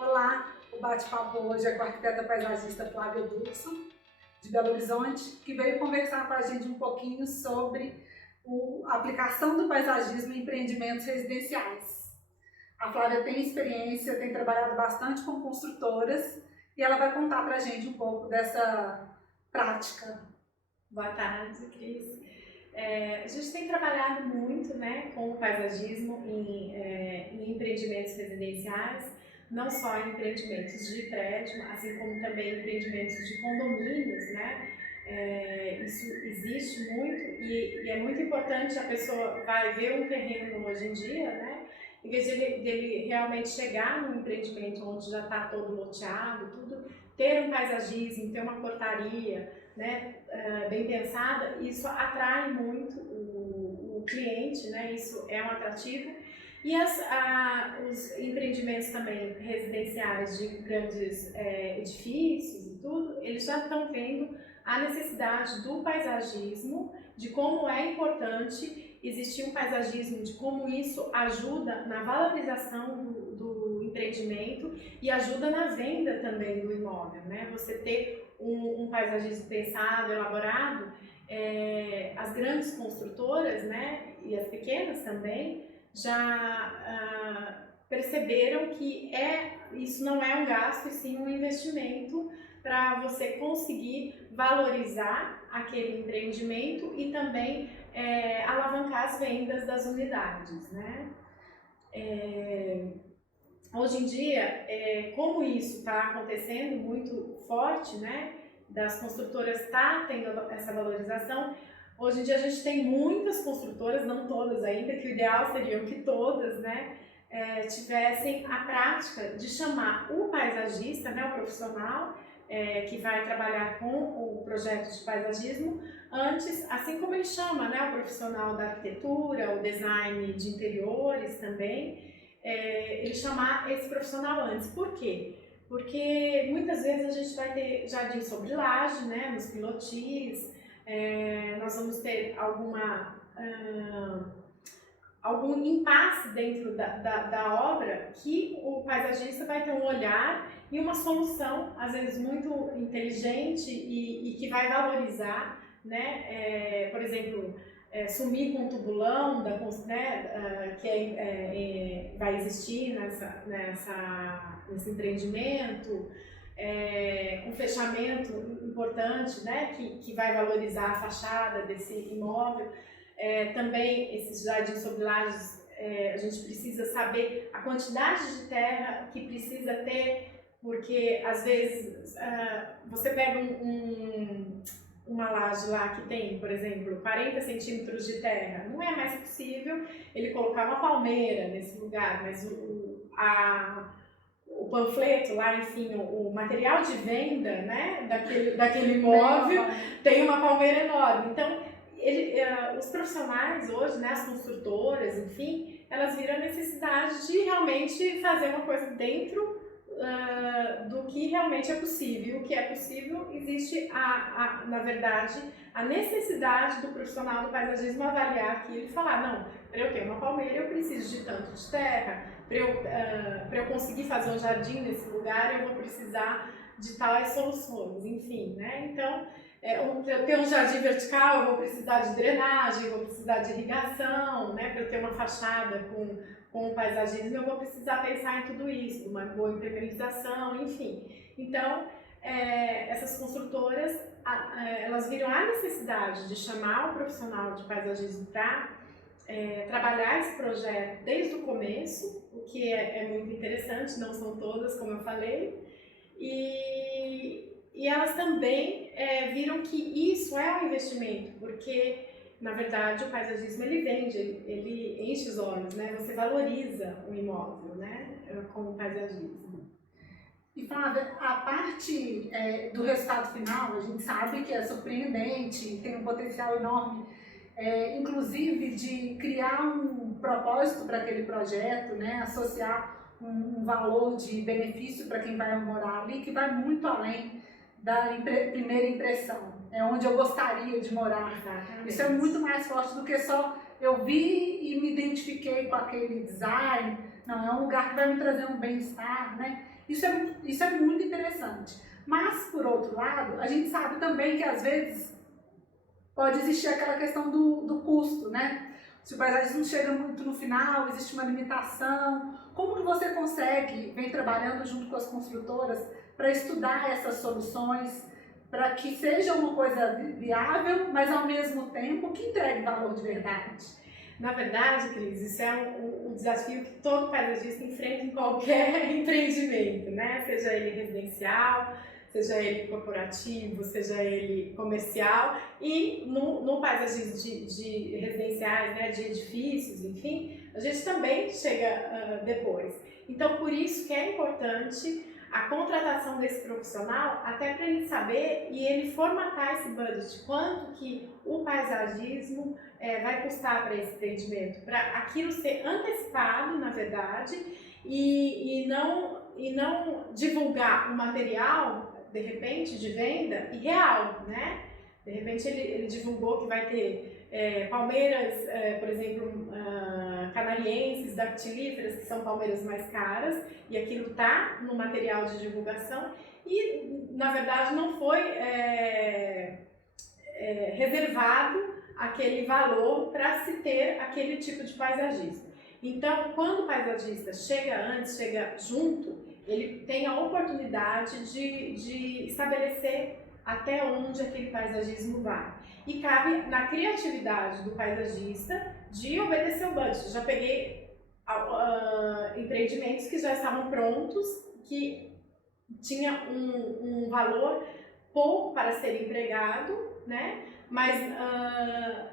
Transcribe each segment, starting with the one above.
Olá, o bate-papo hoje é com a arquiteta paisagista Flávia Dulson, de Belo Horizonte, que veio conversar com a gente um pouquinho sobre a aplicação do paisagismo em empreendimentos residenciais. A Flávia tem experiência, tem trabalhado bastante com construtoras e ela vai contar para a gente um pouco dessa prática. Boa tarde, Cris. A gente tem trabalhado muito, com o paisagismo em empreendimentos residenciais, não só em empreendimentos de prédio, assim como também em empreendimentos de condomínios, isso existe muito e é muito importante. A pessoa vai ver um terreno hoje em dia, em vez dele realmente chegar num empreendimento onde já está todo loteado, tudo, ter um paisagismo, ter uma portaria, bem pensada, isso atrai muito o cliente, isso é um atrativo. E os empreendimentos também residenciais de grandes edifícios e tudo, eles já estão vendo a necessidade do paisagismo, de como é importante existir um paisagismo, de como isso ajuda na valorização do empreendimento e ajuda na venda também do imóvel, Você ter um paisagismo pensado, elaborado, as grandes construtoras, e as pequenas também, já perceberam que isso não é um gasto, e sim um investimento para você conseguir valorizar aquele empreendimento e também alavancar as vendas das unidades, Hoje em dia, como isso está acontecendo muito forte, das construtoras tendo essa valorização, hoje em dia a gente tem muitas construtoras, não todas ainda, que o ideal seria que todas, tivessem a prática de chamar o paisagista, o profissional, que vai trabalhar com o projeto de paisagismo, antes, assim como ele chama, o profissional da arquitetura, o design de interiores também, ele chamar esse profissional antes. Por quê? Porque muitas vezes a gente vai ter jardim sobre laje, nos pilotis, nós vamos ter algum impasse dentro da obra, que o paisagista vai ter um olhar e uma solução, às vezes muito inteligente e que vai valorizar, por exemplo, sumir com o tubulão que vai existir nesse empreendimento, um fechamento importante, que vai valorizar a fachada desse imóvel. Também esses jardins sobre lajes, a gente precisa saber a quantidade de terra que precisa ter, porque às vezes você pega uma laje lá que tem, por exemplo, 40 centímetros de terra, não é mais possível ele colocar uma palmeira nesse lugar, mas o panfleto lá, enfim, o material de venda, daquele imóvel tem uma palmeira enorme. Então, os profissionais hoje, as construtoras, enfim, elas viram a necessidade de realmente fazer uma coisa dentro do que realmente é possível. O que é possível, existe, na verdade, a necessidade do profissional do paisagismo avaliar aquilo e falar: não, para eu ter uma palmeira eu preciso de tanto de terra, para eu conseguir fazer um jardim nesse lugar eu vou precisar de tais soluções, enfim, Então, para eu ter um jardim vertical eu vou precisar de drenagem, eu vou precisar de irrigação, para eu ter uma fachada com o paisagismo eu vou precisar pensar em tudo isso, uma boa impermeabilização, enfim. Então, essas construtoras, elas viram a necessidade de chamar o profissional de paisagismo para trabalhar esse projeto desde o começo, o que é muito interessante, não são todas, como eu falei, e elas também viram que isso é um investimento, porque na verdade o paisagismo ele vende, ele enche os olhos, Você valoriza o imóvel, com o paisagismo. E Flávia, a parte do resultado final, a gente sabe que é surpreendente, tem um potencial enorme, inclusive de criar um propósito para aquele projeto, associar um valor de benefício para quem vai morar ali, que vai muito além da primeira impressão. É onde eu gostaria de morar. Exatamente. Isso é muito mais forte do que só eu vi e me identifiquei com aquele design. Não, é um lugar que vai me trazer um bem-estar, Isso é muito interessante. Mas, por outro lado, a gente sabe também que às vezes pode existir aquela questão do custo, né? Se o paisagismo chega muito no final, existe uma limitação. Como que você consegue, vem trabalhando junto com as construtoras, para estudar essas soluções, para que seja uma coisa viável, mas ao mesmo tempo que entregue valor de verdade? Na verdade, Cris, isso é um desafio que todo paisagista enfrenta em qualquer empreendimento, né? Seja ele residencial, seja ele corporativo, seja ele comercial, e no paisagismo de residenciais, né, de edifícios, enfim, a gente também chega depois. Então, por isso que é importante a contratação desse profissional, até para ele saber e ele formatar esse budget, quanto que o paisagismo vai custar para esse empreendimento, para aquilo ser antecipado, na verdade, e não divulgar o material, de repente, de venda irreal, né? De repente ele divulgou que vai ter palmeiras, por exemplo, canarienses, dactilíferas, que são palmeiras mais caras, e aquilo está no material de divulgação, e na verdade não foi reservado aquele valor para se ter aquele tipo de paisagismo. Então, quando o paisagista chega antes, chega junto, ele tem a oportunidade de estabelecer até onde aquele paisagismo vai. E cabe na criatividade do paisagista de obedecer o budget. Já peguei empreendimentos que já estavam prontos, que tinha um valor pouco para ser empregado, né? Mas,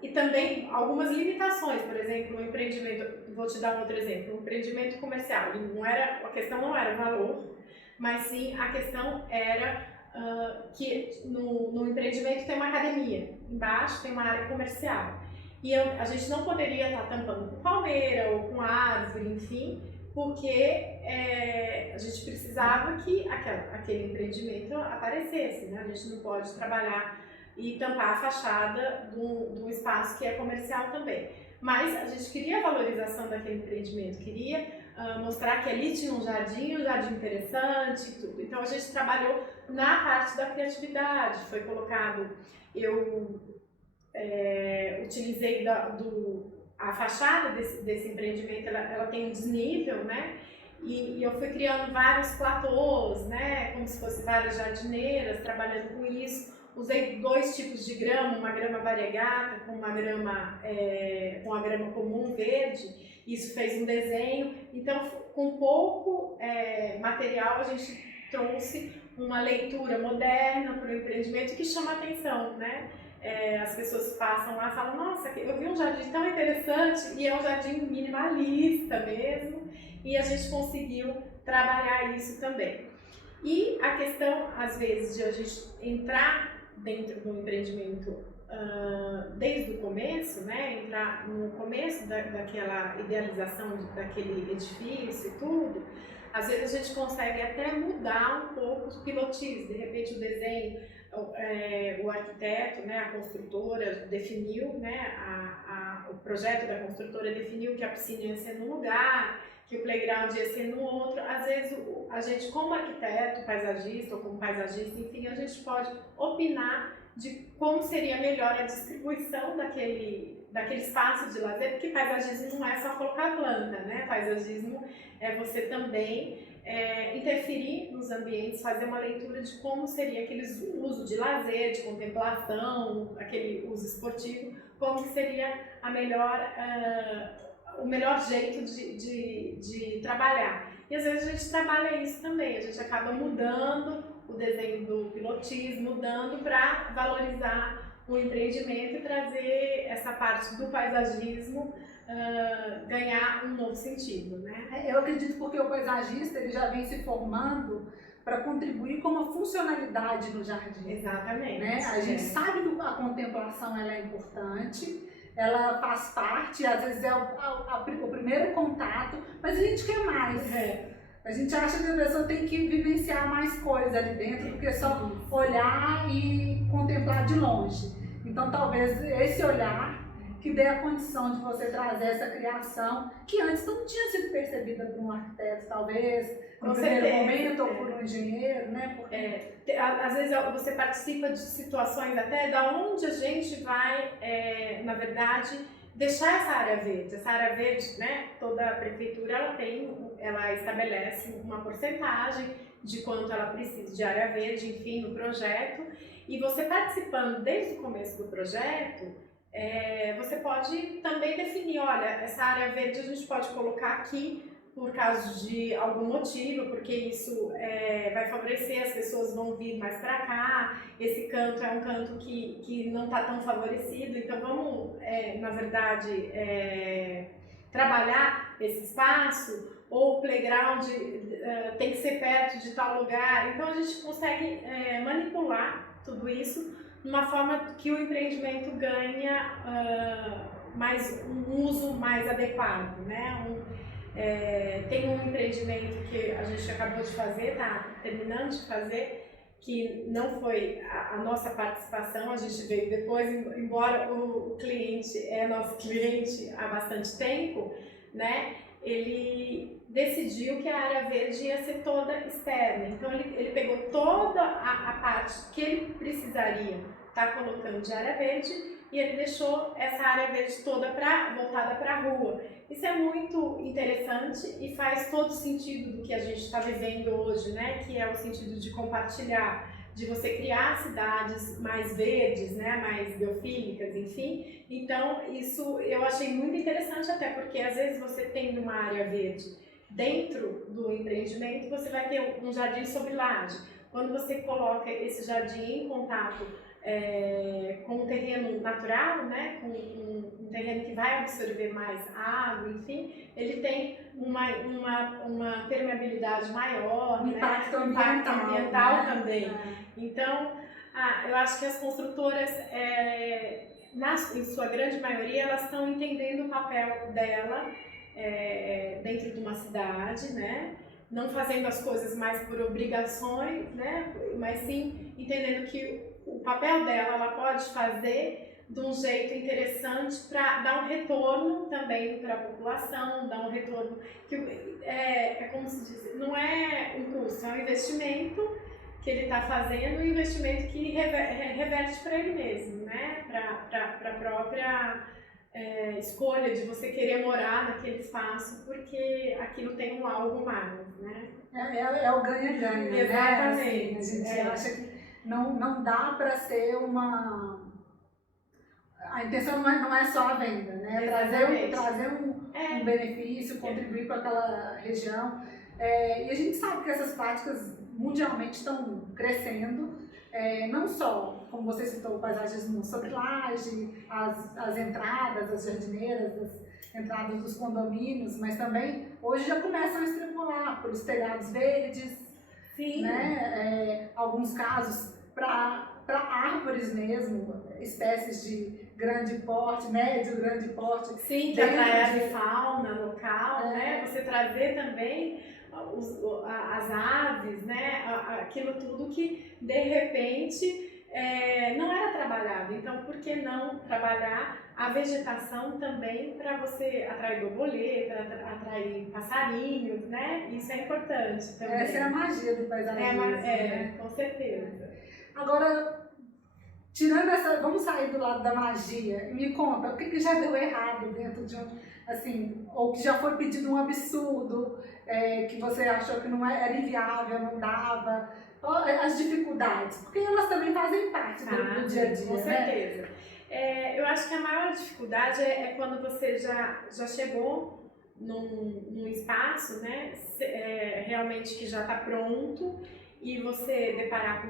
e também algumas limitações, por exemplo, um empreendimento, vou te dar um outro exemplo, um empreendimento comercial, a questão não era o valor, mas sim a questão era que no empreendimento tem uma academia, embaixo tem uma área comercial, e a gente não poderia estar tampando com palmeira ou com árvore, enfim, porque a gente precisava que aquele empreendimento aparecesse, né? A gente não pode trabalhar e tampar a fachada do espaço que é comercial também. Mas a gente queria a valorização daquele empreendimento, queria mostrar que ali tinha um jardim interessante e tudo. Então a gente trabalhou na parte da criatividade, foi colocado, eu utilizei a fachada desse empreendimento, ela tem um desnível, né? E eu fui criando vários platôs, né? Como se fossem várias jardineiras, trabalhando com isso. Usei 2 tipos de grama, uma grama variegata com a grama comum verde. Isso fez um desenho. Então, com pouco material, a gente trouxe uma leitura moderna para o empreendimento que chama a atenção, né? As pessoas passam lá e falam, nossa, eu vi um jardim tão interessante, e é um jardim minimalista mesmo, e a gente conseguiu trabalhar isso também. E a questão, às vezes, de a gente entrar dentro do empreendimento desde o começo, né, entrar no começo daquela idealização daquele edifício e tudo, às vezes a gente consegue até mudar um pouco os pilotis, de repente o desenho, o arquiteto, né, a construtora definiu, né, o projeto da construtora definiu que a piscina ia ser num lugar, que o playground ia ser no outro. Às vezes a gente, como arquiteto, paisagista ou como paisagista, enfim, a gente pode opinar de como seria melhor a distribuição daquele espaço de lazer, porque paisagismo não é só colocar planta, né? Paisagismo é você também interferir nos ambientes, fazer uma leitura de como seria aquele uso de lazer, de contemplação, aquele uso esportivo, como que seria o melhor jeito de trabalhar. E às vezes a gente trabalha isso também, a gente acaba mudando o desenho do pilotismo, mudando para valorizar o empreendimento e trazer essa parte do paisagismo ganhar um novo sentido, né? Eu acredito porque o paisagista ele já vem se formando para contribuir com uma funcionalidade no jardim. Exatamente. Né? A gente sabe que a contemplação ela é importante, ela faz parte, às vezes é o primeiro contato, mas a gente quer mais. A gente acha que a pessoa tem que vivenciar mais coisas ali dentro do que só olhar e contemplar de longe. Então talvez esse olhar que dê a condição de você trazer essa criação que antes não tinha sido percebida por um arquiteto, talvez, no primeiro momento, ou por um engenheiro, né? Porque... às vezes você participa de situações até da onde a gente vai, na verdade, deixar essa área verde. Essa área verde, né, toda a prefeitura ela estabelece uma porcentagem de quanto ela precisa de área verde, enfim, no projeto. E você participando desde o começo do projeto, você pode também definir, olha, essa área verde a gente pode colocar aqui por causa de algum motivo, porque isso vai favorecer, as pessoas vão vir mais para cá, esse canto é um canto que não está tão favorecido, então vamos, na verdade, trabalhar esse espaço, ou o playground tem que ser perto de tal lugar, então a gente consegue manipular tudo isso de uma forma que o empreendimento ganha um uso mais adequado, né? Tem um empreendimento que a gente acabou de fazer, tá terminando de fazer, que não foi a nossa participação, a gente veio depois, embora o cliente é nosso cliente há bastante tempo, né? Ele decidiu que a área verde ia ser toda externa, então ele pegou toda a parte que ele precisaria estar colocando de área verde e ele deixou essa área verde toda voltada para a rua. Isso é muito interessante e faz todo sentido do que a gente está vivendo hoje, né? Que é o sentido de compartilhar, de você criar cidades mais verdes, né? Mais biofílicas, enfim. Então, isso eu achei muito interessante, até porque às vezes você tem uma área verde dentro do empreendimento, você vai ter um jardim sob laje. Quando você coloca esse jardim em contato com um terreno natural, né, com um terreno que vai absorver mais água, enfim, ele tem uma permeabilidade maior, um impacto ambiental né? Também. Então, eu acho que as construtoras, em sua grande maioria, elas estão entendendo o papel dela dentro de uma cidade, né? Não fazendo as coisas mais por obrigações, né? Mas sim entendendo que o papel dela, ela pode fazer de um jeito interessante para dar um retorno também para a população, dar um retorno que como se diz, não é um custo, é um investimento que ele está fazendo, um investimento que reverte para ele mesmo, né? Para a própria escolha de você querer morar naquele espaço, porque aquilo tem algo mais, né? É o ganha-ganha, Exatamente. Né? Assim, a gente acha que não dá para ser uma... A intenção não é só a venda, né? Trazer um benefício, contribuir para aquela região. E a gente sabe que essas práticas mundialmente estão crescendo, não só, como você citou, o paisagismo sobre laje, as entradas, as jardineiras, as entradas dos condomínios, mas também hoje já começam a extrapolar pelos telhados verdes. Sim. Né? Alguns casos para árvores mesmo, espécies de grande porte, médio, grande porte. Sim, que atrai a fauna local, né? Você trazer também as aves, né? Aquilo tudo que de repente não era trabalhado. Então, por que não trabalhar a vegetação também para você atrair borboleta, atrair passarinhos, né? Isso é importante também. Essa é a magia do paisagismo, né? Com certeza. Agora, tirando vamos sair do lado da magia e me conta, o que já deu errado dentro de assim, ou que já foi pedido um absurdo, que você achou que não era inviável, não dava, as dificuldades, porque elas também fazem parte do dia a dia, com certeza. Eu acho que a maior dificuldade é quando você já chegou num espaço, né, realmente que já está pronto, e você deparar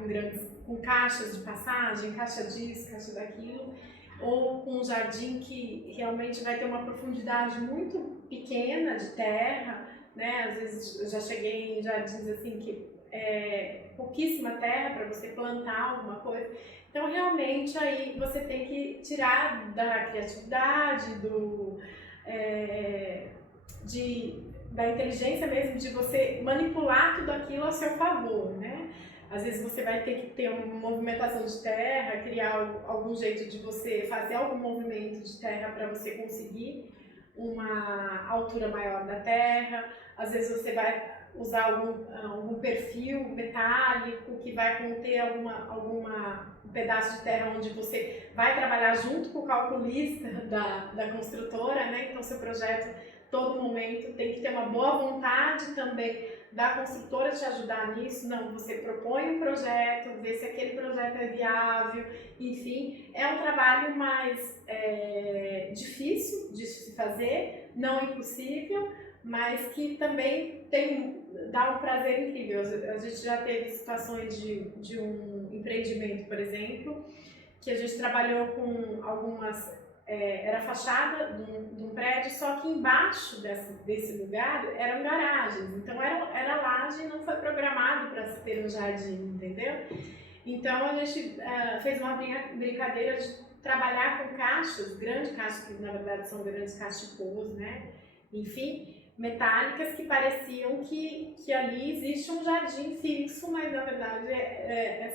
com caixas de passagem, caixa disso, caixa daquilo, ou com um jardim que realmente vai ter uma profundidade muito pequena de terra, né? Às vezes eu já cheguei em jardins assim que pouquíssima terra para você plantar alguma coisa. Então realmente aí você tem que tirar da criatividade, da inteligência mesmo, de você manipular tudo aquilo a seu favor, né? Às vezes você vai ter que ter uma movimentação de terra, criar algum jeito de você fazer algum movimento de terra para você conseguir uma altura maior da terra. Às vezes você vai usar algum perfil metálico que vai conter um pedaço de terra onde você vai trabalhar junto com o calculista da construtora, né? Então seu projeto, todo momento, tem que ter uma boa vontade também da construtora te ajudar nisso. Não, você propõe um projeto, vê se aquele projeto é viável, enfim, é um trabalho mais difícil de se fazer, não impossível, mas que também dá um prazer incrível. A gente já teve situações de um empreendimento, por exemplo, que a gente trabalhou com algumas... era a fachada de um prédio, só que embaixo desse lugar eram garagens. Então era laje e não foi programado para se ter um jardim, entendeu? Então a gente fez uma brincadeira de trabalhar com caixas, grandes caixas, que na verdade são grandes cachepôs, né? Enfim, metálicas, que pareciam que ali existe um jardim fixo, mas na verdade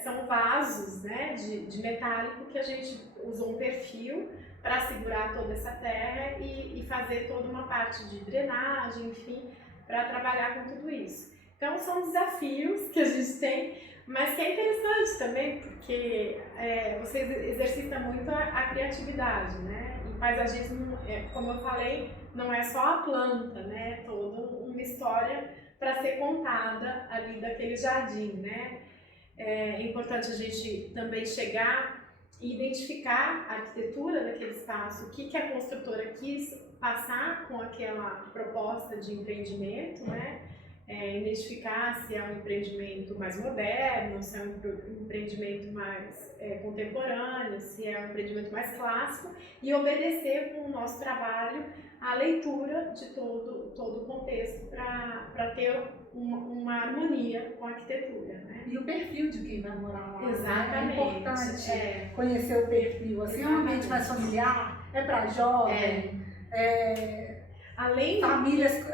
são vasos, né, de metálico, que a gente usou um perfil para segurar toda essa terra e fazer toda uma parte de drenagem, enfim, para trabalhar com tudo isso. Então são desafios que a gente tem, mas que é interessante também, porque você exercita muito a criatividade, né? E paisagismo, como eu falei, não é só a planta, né? Toda uma história para ser contada ali daquele jardim, né? É importante a gente também chegar e identificar a arquitetura daquele espaço, o que a construtora quis passar com aquela proposta de empreendimento, né? Identificar se é um empreendimento mais moderno, se é um empreendimento mais contemporâneo, se é um empreendimento mais clássico, e obedecer com o nosso trabalho a leitura de todo o contexto para ter uma harmonia com a arquitetura, né? E o perfil de quem vai morar lá. Exatamente. É importante conhecer o perfil. Assim, é um ambiente mais familiar, é para jovem, além famílias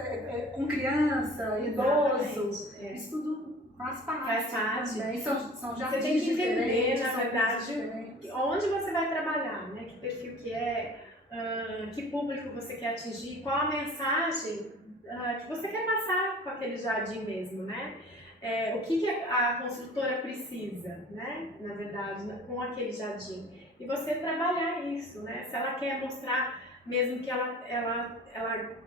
com criança, idoso, isso tudo faz parte. Também. São você tem que entender, na verdade, onde você vai trabalhar, né? Que perfil que que público você quer atingir, qual a mensagem que você quer passar com aquele jardim mesmo, né? O que a construtora precisa, né? Na verdade, com aquele jardim. E você trabalhar isso, né? Se ela quer mostrar mesmo que ela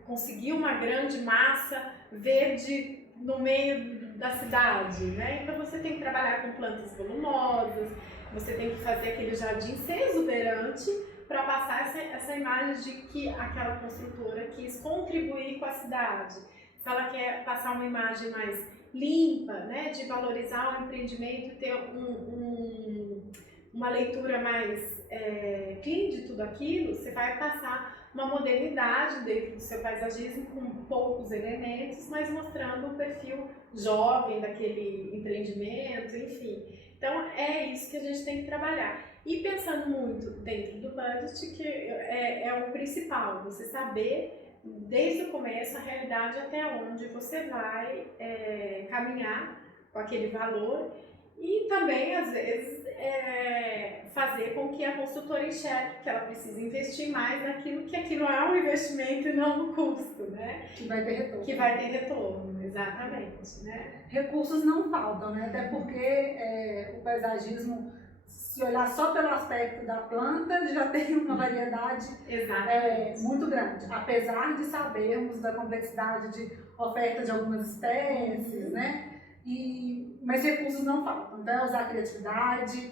conseguiu uma grande massa verde no meio da cidade, né? Então você tem que trabalhar com plantas volumosas, você tem que fazer aquele jardim ser exuberante para passar essa imagem de que aquela construtora quis contribuir com a cidade. Se ela quer passar uma imagem mais limpa, né, de valorizar o empreendimento, ter uma leitura mais clean de tudo aquilo, você vai passar uma modernidade dentro do seu paisagismo com poucos elementos, mas mostrando o perfil jovem daquele empreendimento, enfim. Então é isso que a gente tem que trabalhar. E pensando muito dentro do budget, que é o principal, você saber desde o começo a realidade até onde você vai caminhar com aquele valor. E também, às vezes, fazer com que a construtora enxergue que ela precisa investir mais naquilo, que aquilo é um investimento e não um custo, né? Que vai ter retorno. Que vai ter retorno, exatamente, né? Recursos não faltam, né? Até porque o paisagismo, se olhar só pelo aspecto da planta, já tem uma variedade muito grande. Apesar de sabermos da complexidade de oferta de algumas espécies, né? Mas recursos não faltam. Então, usar a criatividade,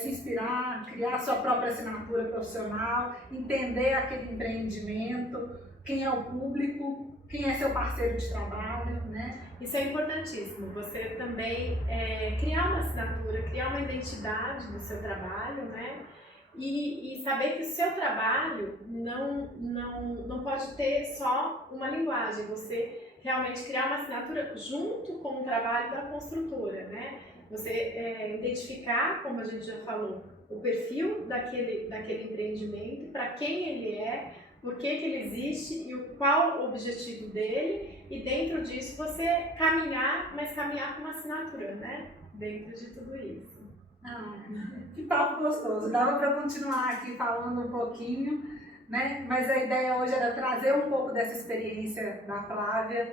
se inspirar, criar sua própria assinatura profissional, entender aquele empreendimento, quem é o público, quem é seu parceiro de trabalho, né? Isso é importantíssimo, você também criar uma assinatura, criar uma identidade do seu trabalho, né? E saber que o seu trabalho não pode ter só uma linguagem, você realmente criar uma assinatura junto com o trabalho da construtora, né? Você identificar, como a gente já falou, o perfil daquele empreendimento, para quem ele é, por que ele existe e qual o objetivo dele, e dentro disso você caminhar, mas caminhar com uma assinatura, né? dentro de tudo isso. Ah, que papo gostoso. Dava para continuar aqui falando um pouquinho, né? Mas a ideia hoje era trazer um pouco dessa experiência da Flávia,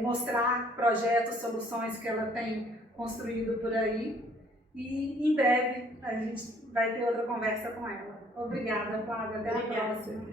mostrar projetos, soluções que ela tem construído por aí. E em breve a gente vai ter outra conversa com ela. Obrigada, Flávia. Até a próxima.